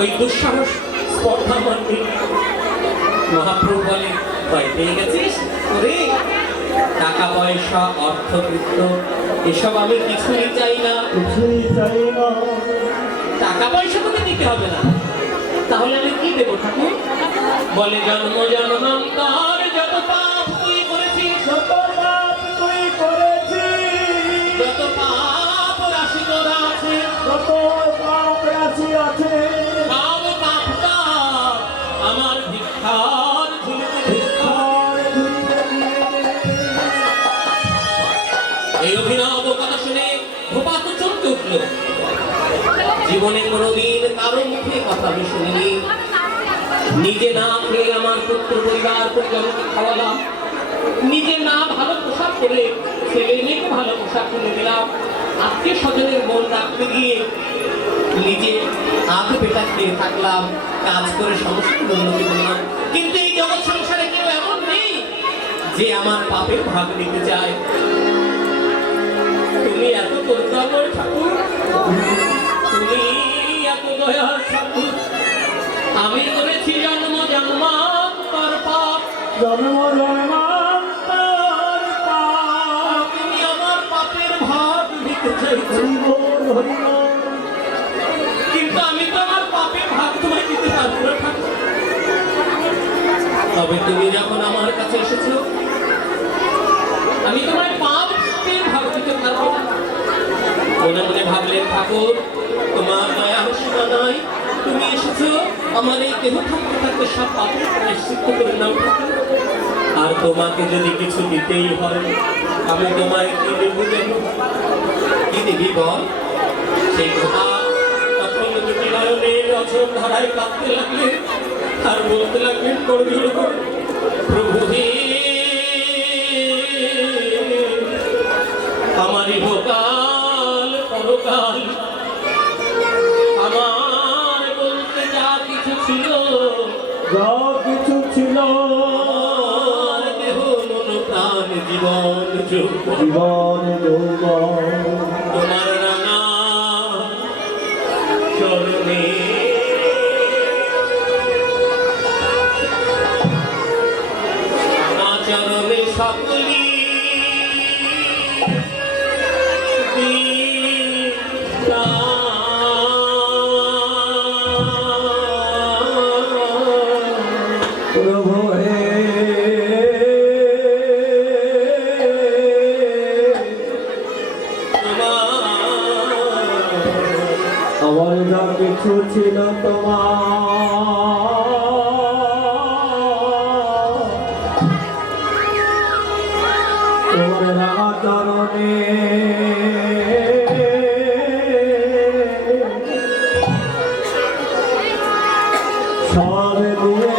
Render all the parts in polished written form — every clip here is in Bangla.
ওই দুঃসাহস স্পর্ধা মানবে। মহাপ্রভু বলে, ভয় পেয়ে গেছিস? ওরে, টাকা পয়সা অর্থবিত্ত এসব আমি কিছুই চাই না, কিছুই চাই না। টাকা পয়সা তোকে দিতে হবে না, তাহলে আমি কি দেবো ঠাকুর? বলে, জন্ম জন্মান্তর যত পাপ তুই করেছিস, যত পাপ তুই করেছিস, যত পাপ রাশি তোর আছে, যত পাপ রাশি আছে, সব পাপটা আমার ভিক্ষার ঝুলিতে দে। ভিক্ষার ঝুলিতে দিয়ে দে। এই অভিনব কথা শুনে ভোপা তো চমকে উঠল। জীবনে কোনোদিন কারো মুখে কথা আমি শুনিনি। নিজে না খেয়ে আমার পুত্র পরিবার পরিজনকে খাওয়ালাম, নিজে না ভালো পোশাক পরে ছেলে মেয়েকে ভালো পোশাক কিনে দিলাম, আত্মীয় স্বজনের মন রাখতে গিয়ে নিজে আধ পেটা খেয়ে থাকলাম, কাজ করে সমস্ত উন্নতি করলাম। কিন্তু এই জগৎ সংসারে কেউ এমন নেই যে আমার পাপের ভাগ নিতে চায়। তুমি এত করুণাময় ঠাকুর, তুমি এত দয়ার ঠাকুর। আমি করেছি জন্ম জন্মান্তর পাপ, জন্ম জন্মান্তর পাপ, তুমি আমার পাপের ভাগ নিতে চাইছো, হরি বল হরি বল। কিন্তু আমি তো আমার পাপের ভাগ তোমায় দিতে পারবো না ঠাকুর। তবে তুমি যখন আমার কাছে এসেছো, আমি তোমার পাপের ভাগ দিতে পারবো না। মনে মনে ভাবলেন, ঠাকুর তোমার দয়ার সীমা নাই, তুমি এসেছো আমার এই দেহ থাকতে থাকতে সব পাপের প্রায়শ্চিত্ত করে নাও ঠাকুর। আর তোমাকে যদি কিছু দিতেই হয়, আমি তোমায় কি দেবো দেব? কি দিবি বল? সেই কথা তখন দুটি নয়নের অচল ধারায় কাঁদতে লাগলেন আর বলতে লাগলেন করজোড় করে, প্রভু হে, আমার ইহকাল পরকাল, আমার বলতে যা কিছু ছিল, যা কিছু ছিল, আমার দেহ মন প্রাণ জীবন যৌবন, জীবন যৌবন, তোমার রাঙা চরণে রাঙা চরণে সকলি প্রভু হে। আমার যা কিছু ছিল তোমার, তোমার রাঙা চরণে সব দিয়ে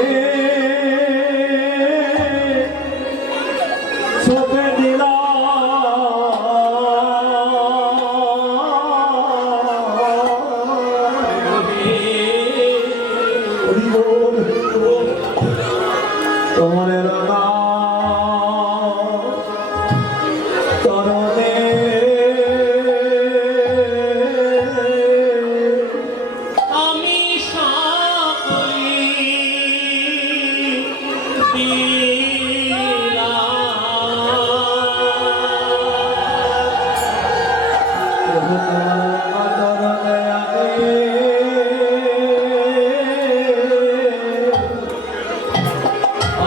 সবে তোমার রাঙা চরণে আমি সকলি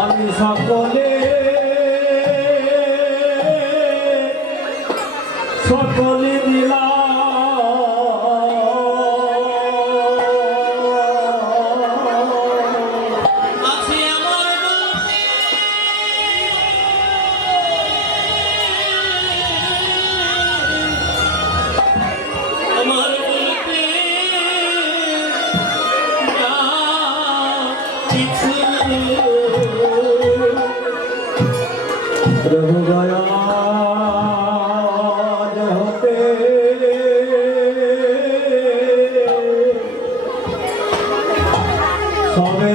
আমি সকলে সকলে দিলাম, আছে আমার বলতে, আমার বলতে যা কিছু প্রভু দয়া হতে সবে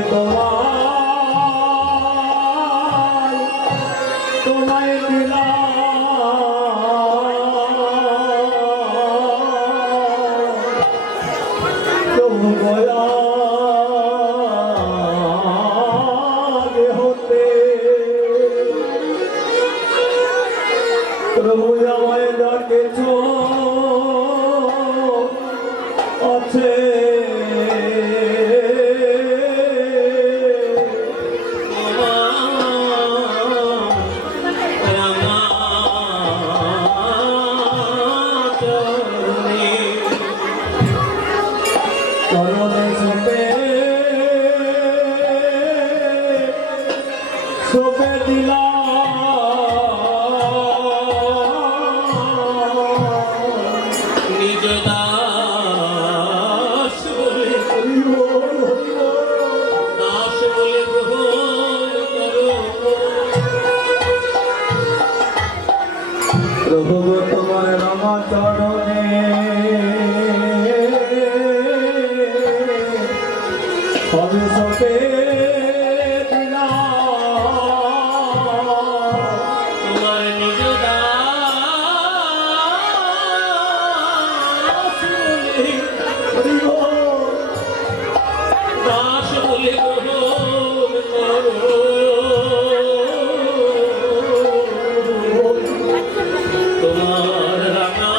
তোমায় দিলাম, প্রভু দয়া সবে সবে দিলাম তোমার নিজ দাস বলে গ্রহণ করো। তোমার রাঙা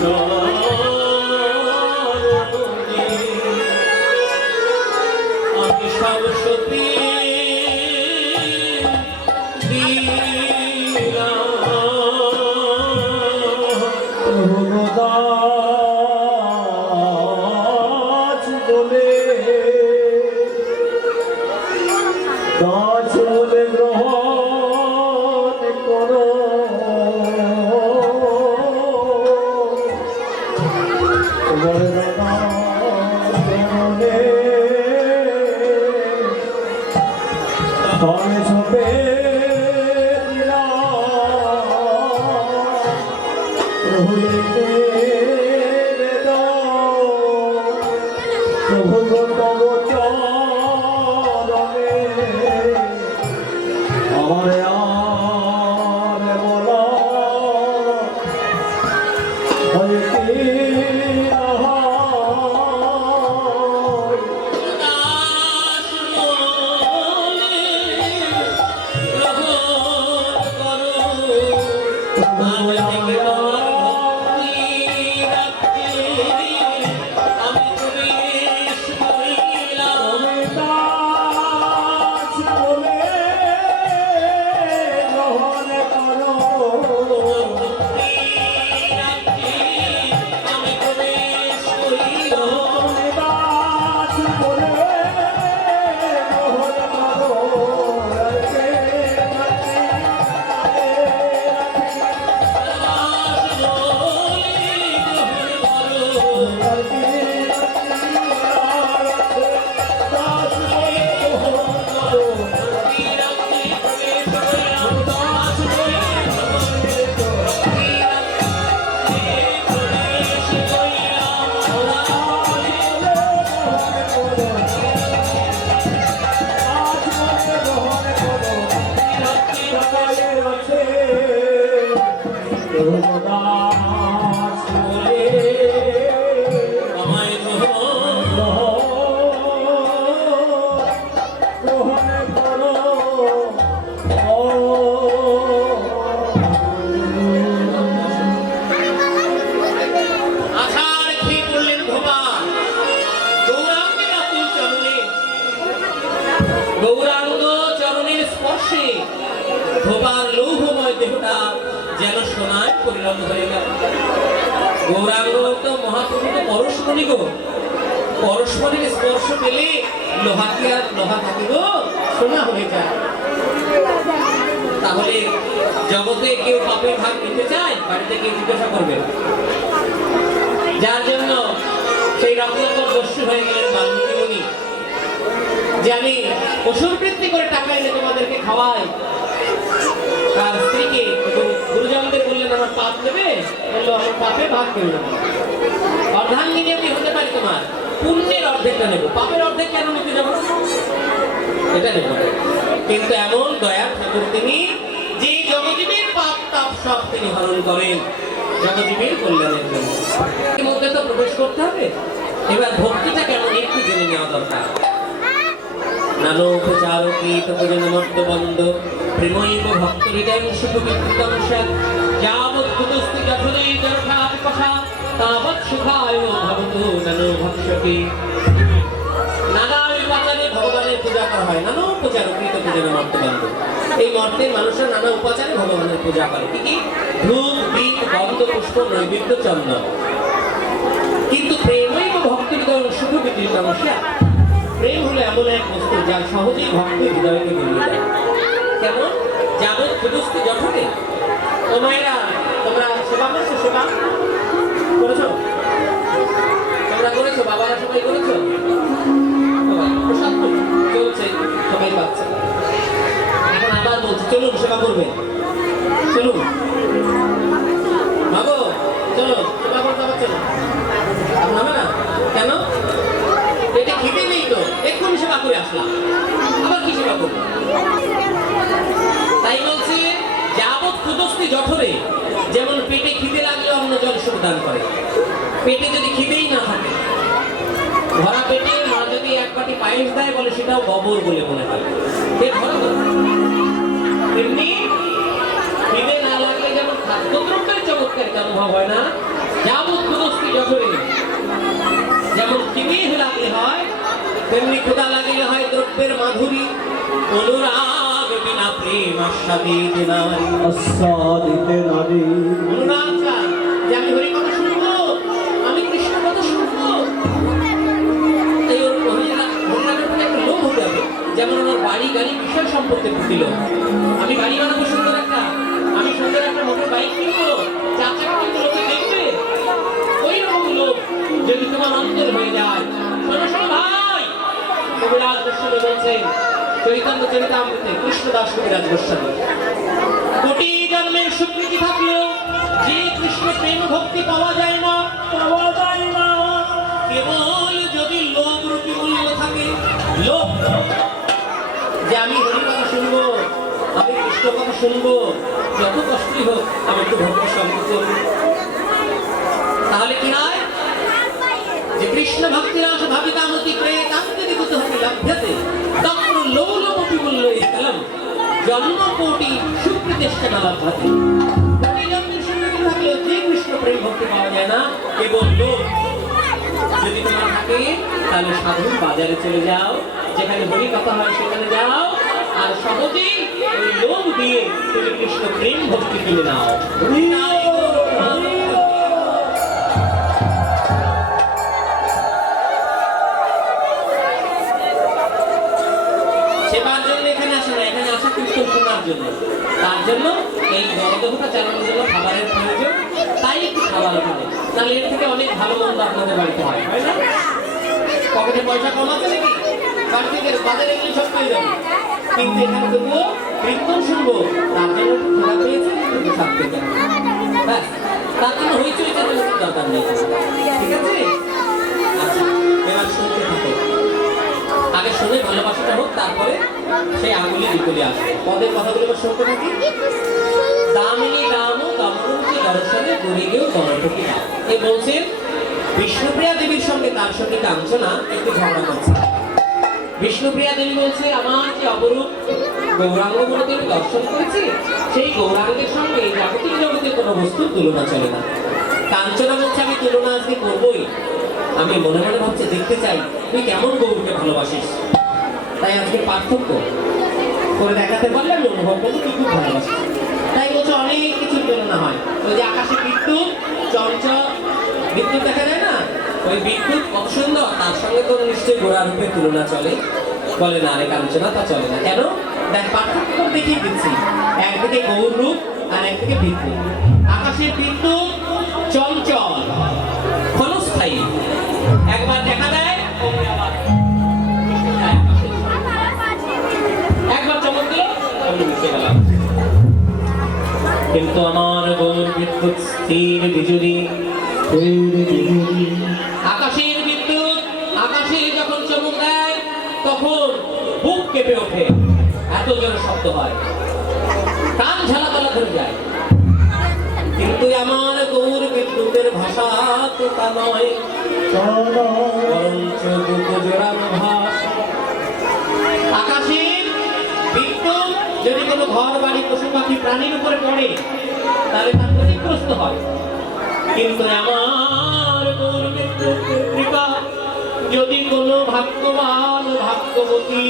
চরণে আমি সব সপি দাস বলে গ্রহণ করো তোমার চরণে সবে সবে প্রভু তব চরণে আমার আর বলা হয় কি নহয়। দাস বলে গ্রহণ করো। আমি থেকে তোমার ভক্তি রাখতে আমি প্রবেশ করিলাম। দাস বলে গ্রহণ করো ভক্তি রাখতে আমি প্রবেশ করিলাম। দাস বলে গ্রহণ করো দাস বলে আমায় গ্রহণ গ্রহণ করো আষাঢ় খেয়ে পড়লেন ভগবান গৌরাঙ্গের আতুল চরণে। গৌরাঙ্গ চরণের স্পর্শে ধোপার লৌহময় দেহটা যেন সোনায় পরিণত হয়ে গেল। গৌরাঙ্গ তো মহাপ্রভু তো পরশমণি গো, পরশমণির স্পর্শ পেলে লোহা কি আর লোহা থাকে গো, সোনা হয়ে যায়। তাহলে জগতে কেউ পাপের ভাগ নিতে চায়, বাড়িতে কেউ জিজ্ঞাসা করবে। যার জন্য সেই রত্নাকর দস্যু হয়ে গেলেন বাল্মীকি মুনি, যে আমি অসুর বৃত্তি করে টাকা এনে তোমাদেরকে খাওয়াই। তার স্ত্রীকে গুরুজনদের বললেন আমার পাপ দেবে, বললো আমার পাপে ভাগ কেউ নেবে। অর্ধাঙ্গিনী আমি হতে পারি, তোমার পুণ্যের অর্ধেকটা নেবো, পাপের অর্ধেক কেন নিতে যাবো, এটা নেবো। কিন্তু এমন দয়া ঠাকুর তিনি যে জগজীবের পাপ তাপ সব তিনি হরণ করেন জগজীবের কল্যাণের জন্য। এর মধ্যে তো প্রবেশ করতে হবে। এবার ভক্তিটা কেমন একটু জেনে নেওয়া দরকার। নানোপচারকীত ভজনমর্দ বন্ধ প্রেমৈব ভক্ত হৃদয় সুখবিকৃতংশাৎ যাবৎ কুতস্তি যথোদয়ী জরঠা পিপাসা তাবৎ সুখায় ভবতু নানো ভক্ষকে। নানা উপাচারে ভগবানের পূজা করা হয়। নানোপচারকীত ভজনমর্দ বন্ধ, এই মর্তের মানুষরা নানা উপাচারে ভগবানের পূজা করে। কি কি? ধূপ দীপ গন্ধ পুষ্প নৈবেদ্য চন্দন। কিন্তু প্রেমৈব ভক্ত হৃদয় সুখবিকৃতংশাৎ, প্রেম হলো এমন এক বস্তু যা সহজেই ভক্তের হৃদয়কে মিলিয়ে দেয়। কেমন? যাবৎ কুদস্তি জঠরে। ও মায়েরা, তোমরা সেবা করছো? সেবা করেছো? তোমরা করেছো? বাবারা সবাই করেছো? প্রসাদ তো চলছে, সবাই পাচ্ছে। এখন আবার বলছি চলুন সেবা করবে, চলুন ভাবো, চলো সেবা করতে আবার চলো। এখন হবে না কেন? আসলাম, আবার কি সেবা করবো? তাই বলছে যাবৎ কুদস্তি জঠরে, যেমন পেটে খিদে লাগলে অন্ন জল সুখ দান করে, পেটে যদি খিদেই না থাকে, ভরা পেটে মা যদি এক বাটি পায়েস দেয় বলে সেটাও গোবর বলে মনে হয়, পেট ভরা তো। তেমনি খিদে না লাগলে যেমন খাদ্যদ্রব্যের চমৎকারিতা অনুভব হয় না, যাবৎ কুদস্তি জঠরে যেমন খিদে লাগলে হয়, তেমনি ক্ষুধা লাগলে হয় দ্রব্যের মাধুরী। অনুরাগ বিনা প্রেম আস্বাদিতে নারী। আস্বাদিতে নারী। অনুরাগ চাই যে আমি হরি কথা শুনবো, আমি কৃষ্ণ কথা শুনবো। এই হরিনামের প্রতি একটা লোভ হতে হবে। যেমন আমার বাড়ি গাড়ি বিষয় সম্পত্তির প্রতি লোভ। আমি গাড়ি বানাবো সুন্দর একটা, আমি সুন্দর একটা মোটর বাইক কিনবো, চাচা কিন্তু লোকে দেখবে, ওই রকম লোভ যদি তোমার অন্তর হয়ে যায়। শোনো শোনো ভাই, কবিরাজ গোস্বামী বলছেন চৈতন্য চরিতামৃতে, কৃষ্ণদাস কবিরাজ গোস্বামী, কোটি জন্মের স্বীকৃতি থাকলেও যে কৃষ্ণ প্রেম ভক্তি পাওয়া যায় না, পাওয়া যায় না। কেবল যদি লোভ রূপী মূল্য থাকে, লোভ যে আমি হরি কথা শুনবো, আমি কৃষ্ণ কথা শুনবো, যত কষ্টই হোক আমি একটু ভক্তি সঙ্গ করব, তাহলে কি হয় যে কৃষ্ণ ভক্তি রস ভাবিতামতি প্রেতান্তে বিগত হতে লভ্যতে তত্র লৌলমপি মূল্য ইতলম জন্ম কোটি সুপ্রতিষ্ঠা না লভ্যতে। কোটি জন্মের সুপ্রীতি থাকলেও যে কৃষ্ণ প্রেম ভক্তি পাওয়া যায় না, কেবল লোভ যদি তোমার থাকে, তাহলে সাধুর বাজারে চলে যাও, যেখানে হরি কথা হয় সেখানে যাও, আর সহজেই ওই লোভ দিয়ে তুমি কৃষ্ণ প্রেম ভক্তি কিনে নাও। সেবার জন্য এখানে আসে না, এখানে আসা কৃষ্ণ শোনার জন্য। তার জন্য এই বড়দেহটা চালানোর জন্য খাবারের প্রয়োজন, তাই একটু খাবার ওখানে, তাহলে এর থেকে অনেক ভালো মন্দ আপনাদের বাড়িতে হয়, হয় না? পকেটে পয়সা কম আছে নাকি? বাড়ি থেকে বাজারে গেলে সব পেয়ে যাবে, কিন্তু এখানে তবুও কীর্তন শুনবো, তার জন্য একটু খোলা পেয়েছে, একটু সাপ পেতে হবে, ব্যাস। তার জন্য হইচই চালানোর দরকার নেই, ঠিক আছে? আচ্ছা, এবার শুনতে থাকো, আগে শুনে ভালোবাসাটা হোক, তারপরে সেই আঙুলি বিকলি আসবে। পদের কথাগুলো এবার শুনতে থাকি। দামিনী দাম দমনকে দর্শনে গরিবেও গণটকি দাও। এ বলছেন বিষ্ণুপ্রিয়া দেবীর সঙ্গে তার সঙ্গে কাঞ্চনা একটু ঝগড়া করছে। বিষ্ণুপ্রিয়া দেবী বলছে আমার যে অপরূপ গৌরাঙ্গগুলোকে আমি দর্শন করেছি, সেই গৌরাঙ্গের সঙ্গে জাগতিক জগতে কোনো বস্তুর তুলনা চলে না। কাঞ্চনা বলছে আমি তুলনা আজকে করবোই, আমি মনে মনে ভাবছি দেখতে চাই তুই কেমন গৌরকে ভালোবাসিস, তাই আজকে পার্থক্য করে দেখাতে পারলে আমি অনুভব করবো তুই খুব ভালোবাসিস। তাই বলছে অনেক কিছুর তুলনা হয়, ওই যে আকাশে বিদ্যুৎ, চঞ্চল বিদ্যুৎ দেখা যায় না, ওই বিদ্যুৎ কত সুন্দর, তার সঙ্গে তো নিশ্চয়ই গোড়া রূপের তুলনা চলে। বলে না রে কাঞ্চনা, তা চলে না। কেন? দেখ পার্থক্য দেখিয়ে দিচ্ছি, একদিকে গৌর রূপ আর একদিকে বিদ্যুৎ। আকাশের বিদ্যুৎ চঞ্চল, ক্ষণস্থায়ী, একবার দেখা দেয় একবার চমক দিল, আমি মিশে গেলাম। কিন্তু আমার গৌর বিদ্যুৎ স্থির বিজুলি, আকাশের বিদ্যুৎ আকাশে যখন চমক দেয় তখন বুক কেঁপে ওঠে, এত জোরে শব্দ হয়, কান ঝালাপালা ধরে যায়। কিন্তু আমার গৌর বিদ্যুতের ভাষা তো তা নয়, বরঞ্চ বুক জোড়ানো ভাষা। আকাশের বিদ্যুৎ যদি কোনো ঘর বাড়ি পশু পাখি প্রাণীর উপরে পড়ে তাহলে তার ক্ষতিগ্রস্ত হয়, কিন্তু আমার গৌর বিদ্যুতের কৃপা যদি কোনো ভাগ্যবান ভাগ্যবতী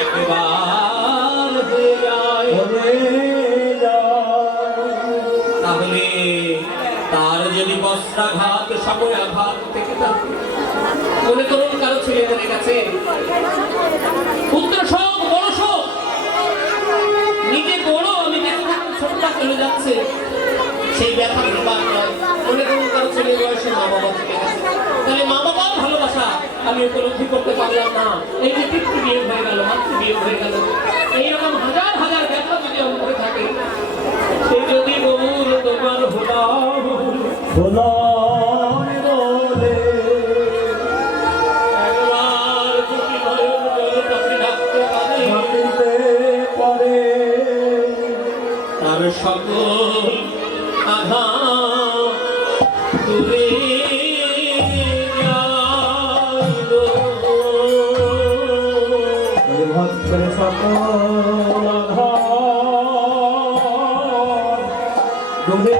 একবার হয়ে যায়, তাহলে তার যদি বস্ত্রাঘাত সময়াঘাত থেকে থাকে, মনে করুন কারো ছেলে মরে গেছে, পুত্র শোক বড় শোক, নিজে বড় আমি বেঁচে থাকতে ছোটটা চলে যাচ্ছে, সেই ব্যথা প্রবাহ নয়। মনে করুন কারো ছেলে বয়সে মা বাবা চলে গেছে, তাহলে মা বাবার ভালোবাসা আমি উপলব্ধি করতে পারলাম না, এই যে পিতৃ বিয়ে হয়ে গেল, মাতৃ বিয়ে হয়ে গেল, এইরকম হাজার হাজার ব্যথা যদি অন্তরে থাকে, সে যদি গৌর তোমার একবার যদি নয়ন সকল আধার ডুবে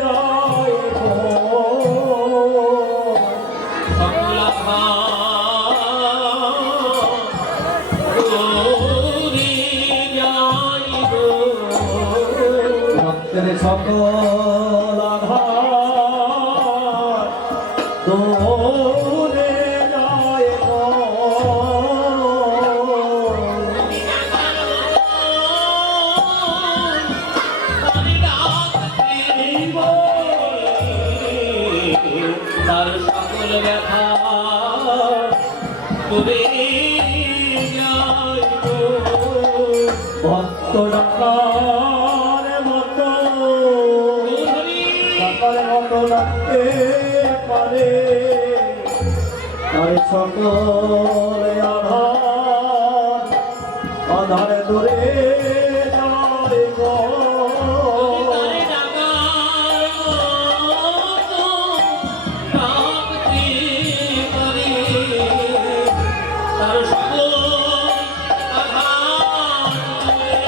যায় গো। সকল দূরে যাইব। ভক্তের সকল আধার দূরে যায় গো। তার সকল ব্যথা দূরে যাইব। ভক্ত ডাকার মতো ডাকার মতো ডাকতে পারে তার সকল আধার আধার দূরে যায় গো। তারে ডাকার মতো ডাকতে পারে, তার সকল আধার দূরে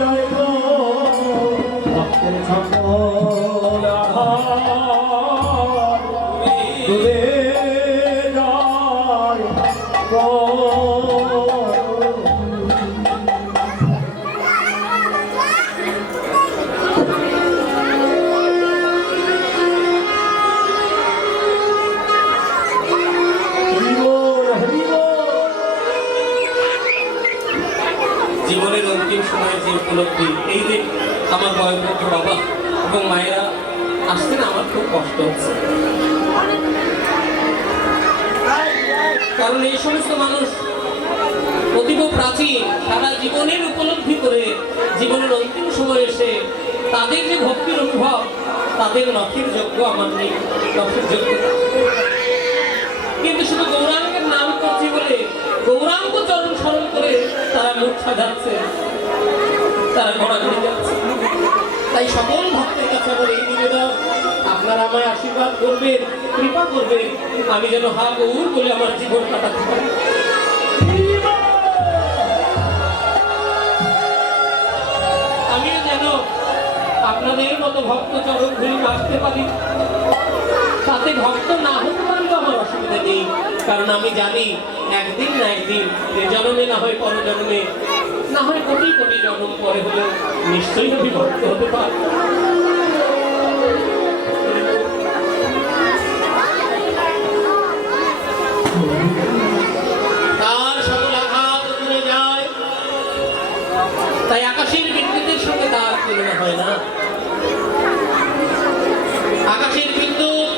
যাইব। দূরে যায় গো। জীবনের অন্তিম সময়ের যে উপলব্ধি, এই যে আমার বয়োবৃদ্ধ বাবা এবং মায়েরা আসছে না, আমার খুব কষ্ট হচ্ছে। কারণ এই সমস্ত মানুষ অতীব প্রাচীন, সারা জীবনের উপলব্ধি করে জীবনের অন্তিম সময় এসে তাদের যে ভক্তির অনুভব, তাদের নখের যোগ্য আমার নেই, নখের যোগ্যতা। কিন্তু শুধু গৌরাঙ্গের নাম করছি বলে গৌরাঙ্গ চরণ স্মরণ করে তারা মুখ সাজাচ্ছে, তারা গড়াগড়ি যাচ্ছে। তাই সকল ভক্তের কাছে আমার এই নিবেদন, আপনারা আমায় আশীর্বাদ করবেন, কৃপা করবেন, আমি যেন হা গৌর বলে আমার জীবন কাটাতে পারি। আমিও যেন আপনাদের মতো ভক্ত চরণ ধরে বাঁচতে পারি। তাতে ভক্ত না হতে পারলেও আমার অসুবিধা নেই, কারণ আমি জানি একদিন না একদিন, এ জন্মে না হয় পরজন্মে, না হয় কোটি কোটি জন্ম পরে হলেও নিশ্চয়ই আমি ভক্ত হতে পারব। তার সকল আঘাত দূরে যায়, তাই আকাশের বিদ্যুতের সঙ্গে তার তুলনা হয় না। আকাশের বিদ্যুৎ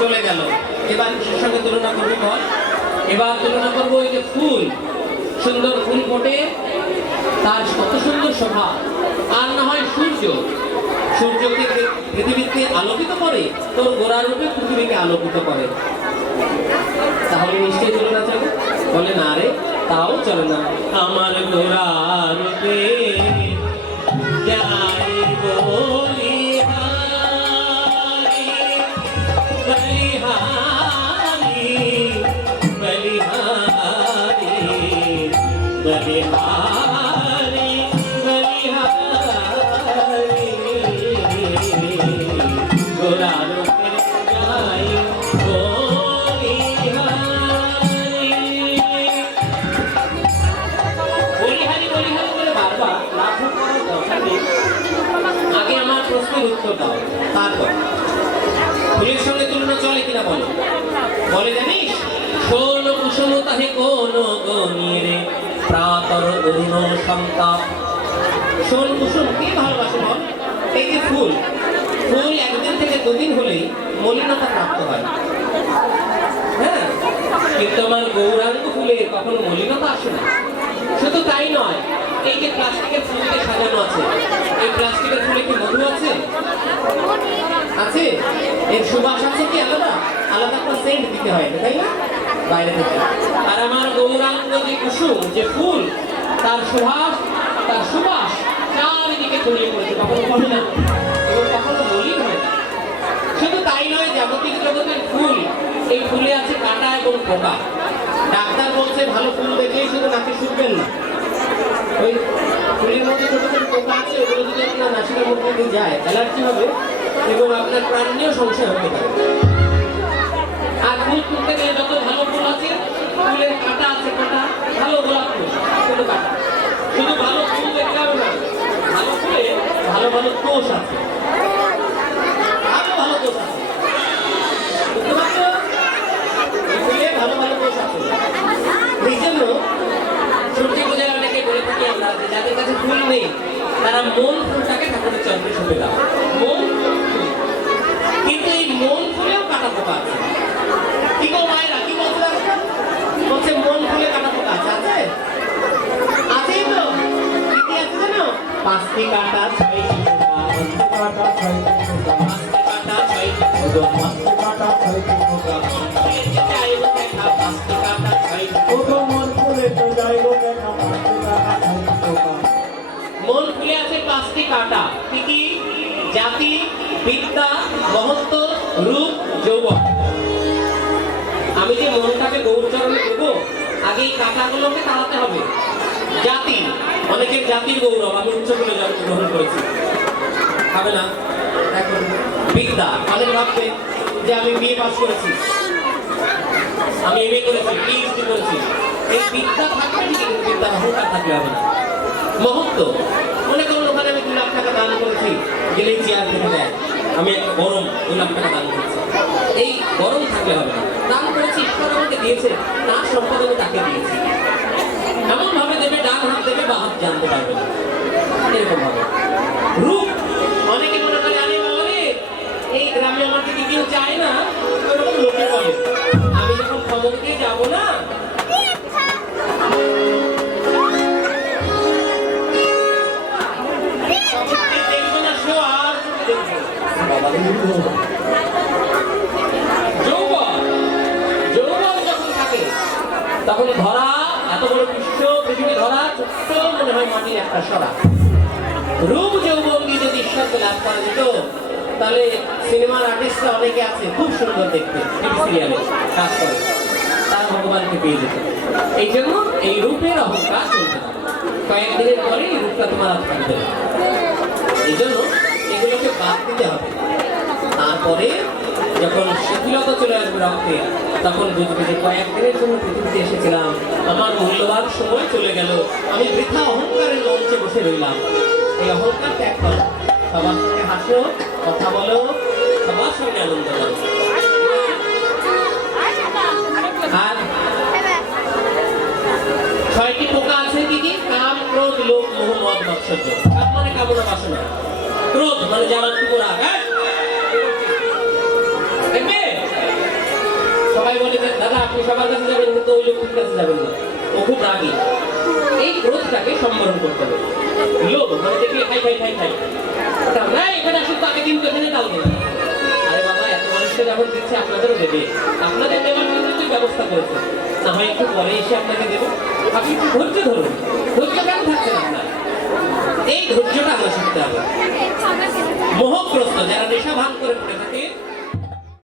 চলে গেল, এবার কিসের সঙ্গে তুলনা করবো বল? এবার তুলনা করবো ওই যে ফুল, সুন্দর ফুল ফোটে, তার কত সুন্দর শোভা। আর না হয় সূর্য, সূর্যকে পৃথিবীতে আলোকিত করে, তোর গোড়ার রূপে পৃথিবীকে আলোকিত করে। তাহলে নিশ্চয়ই চলে না চলে? বলে না রে, তাও চলে না। আমার গোড়ার রূপে যাই বলি বলিহারি বলিহারি বলিহারি বলিহারি গোড়ার রূপে যাই বলিহারি বলিহারি বলে বারবার লাভ করার দরকার নেই। আগে আমার প্রশ্নের উত্তর দাও, তারপর ফুলের সঙ্গে তুলনা চলে কিনা বলো? বলে জানিস, ষোল কুসুম তাহে কোন গনিরে প্রাতর অরুণ সন্তাপ। ষোল কুসুম কে ভালোবাসে বল? এই যে ফুল, ফুল একদিন থেকে দুদিন হলেই মলিনতা প্রাপ্ত হয়। হ্যাঁ, কিন্তু আমার গৌরাঙ্গ ফুলে কখনো মলিনতা আসে না। শুধু তাই নয়, এই যে প্লাস্টিকের ফুল দিয়ে সাজানো আছে, এই প্লাস্টিকের ফুলে কি মধু আছে? আছে? এর সুবাস আছে কি আলাদা? আলাদা একটা সেন্ট দিতে হয়, তাই না? বাইরে থেকে। আর আমার গৌরাঙ্গ যে কুসুম, যে ফুল, তার সুবাস চারিদিকে ছড়িয়ে পড়েছে, কখনো পড়ে না এবং কখনো মলিন হয় না। শুধু তাই নয়, জাগতিক জগতের ফুল, এই ফুলে আছে কাঁটা এবং পোকা। ডাক্তার বলছে ভালো ফুল দেখলেই শুধু নাকে শুকবেন না, ওই ফুলের মধ্যে ছোট ছোট পোকা আছে, ওগুলো যদি আপনার নাসিকার মধ্যে দিয়ে যায় অ্যালার্জি হবে এবং আপনার প্রাণ নিয়েও সংশয় হতে পারে। আর ফুল তুলতে গেলে যত ভালো ফুল আছে, ফুলের কাঁটা আছে, কাঁটা ভালো গোলাপ ফুল শুধু কাঁটা। শুধু ভালো ফুল দেখলে হবে না, ভালো ফুলে ভালো ভালো কোষ আছে, ভালো কোষ আছে, বুঝতে পারছো? এই ফুলে ভালো ভালো কোষ আছে। এই জন্য সূর্য পূজার অনেকে বলে থাকি আমরা যে যাদের কাছে ফুল নেই তারা মন ফুলটাকে ঠাকুরের চরণে সঁপে দাও। মন ফুল, কিন্তু এই মন ফুলেও কাটা পোকা আছে। কি গো মায়েরা, কি বলছে? বলছে মন ফুলে কাটা পোকা আছে। আছে? আছেই তো। কি আছে জানো? 5টি কাটা 6টি পোকা, 5টি কাটা 6টি পোকা, 5টি কাটা 6টি পোকা, 5টি কাটা 6টি পোকা। পাঁচটি কাটা 6টি পোকা। মন ফুলে তো যাইব দেখা 5টি কাটা 6টি পোকা। মন ফুলে আছে 5টি কাটা। কি কি? জাতি, বিদ্যা, মহত্ব, রূপ, যৌবন। আমি যে মনটাকে গৌরচরণে দেবো, আগে এই কাঁটাগুলোকে তাড়াতে হবে। জাতি, অনেকের জাতির গৌরব, আমি উচ্চ করে গ্রহণ করেছি, হবে না। এখন বিদ্যা, অনেক ভাববে যে আমি বিএ পাস করেছি, আমি এমএ করেছি, পিএইচডি করেছি। এই বিদ্যা থাকবে ঠিকই, কিন্তু বিদ্যার অহংকার থাকলে হবে না। মহত্ব, মনে করুন ওখানে আমি 2 লাখ টাকা দান করেছি, গেলেই চেয়ার দেখে দেয়, আমি একটা গরম 2 লাখ টাকা দান করেছি। এই গরম থাকলে হবে না। দান করেছি, ঈশ্বর আমাকে দিয়েছে, তার সম্পদ আমি তাকে দিয়েছি। এমন ভাবে দেবে, ডান হাত দেবে, বা হাত জানতে পারবে না, এরকম ভাবে। রূপ, অনেকে মনে করে আরে বাবা রে, এই গ্রামে আমার থেকে কেউ চায় না, ওরকম লোকে বলে। আমি যখন খবরকে যাবো না, দেখবো না, শো আর দেখবো। যৌবন যখন থাকে তখন ধরা, এত বড় বিশ্ব পৃথিবী ধরা ছোট্ট মনে হয় মাটির একটা সরা। রূপ যৌবন দিয়ে যদি ঈশ্বরকে লাভ করা যেত, তাহলে সিনেমার আর্টিস্টরা অনেকে আছে খুব সুন্দর দেখতে, টিভি সিরিয়ালে কাজ করে, তারা ভগবানকে পেয়ে যেত। এই জন্য এই রূপের অহংকার চলতে হবে, কয়েকদিনের পরে এই রূপটা তোমার হাত থাকবে না। এই জন্য এগুলোকে বাদ দিতে হবে। তারপরে যখন শিথিলতা চলে আসবে রক্তে, তখন বুঝবে যে কয়েকদিনের জন্য পৃথিবীতে এসেছিলাম, আমার মূল্যবান সময় চলে গেল, আমি বৃথা অহংকারের মঞ্চে বসে রইলাম। এই অহংকার ত্যাগ করো, সবার সঙ্গে হাসো, কথা বলো, সবার সঙ্গে আনন্দ করো। আর 6টি পোকা আছে কি কি? কাম, ক্রোধ, লোভ, মোহ, মদ, মাৎসর্য। কাম মানে কামনা বাসনা, ক্রোধ মানে জ্বালান টুকুরা। দেখবে সবাই বলে যে দাদা আপনি সবার কাছে যাবেন, কিন্তু ওই লোকের কাছে যাবেন না, ও খুব রাগী। এই ক্রোধটাকে সম্বরণ করতে হবে। লোভ মানে দেখলে খাই খাই খাই খাই, ওটা না, এখানে আসুন তাকে কিন্তু এখানে ডাল দেবে। আরে বাবা, এত মানুষকে যখন দিচ্ছে আপনাদেরও দেবে, আপনাদের দেওয়ার জন্য তুই ব্যবস্থা করেছে, না হয় একটু পরে এসে আপনাকে দেবো। আপনি একটু ধৈর্য ধরুন। ধৈর্য কেন থাকছেন আপনার? এই ধৈর্যটা আমরা শিখতে হবে। মোহগ্রস্ত যারা নেশা ভান করে পড়ে থাকে,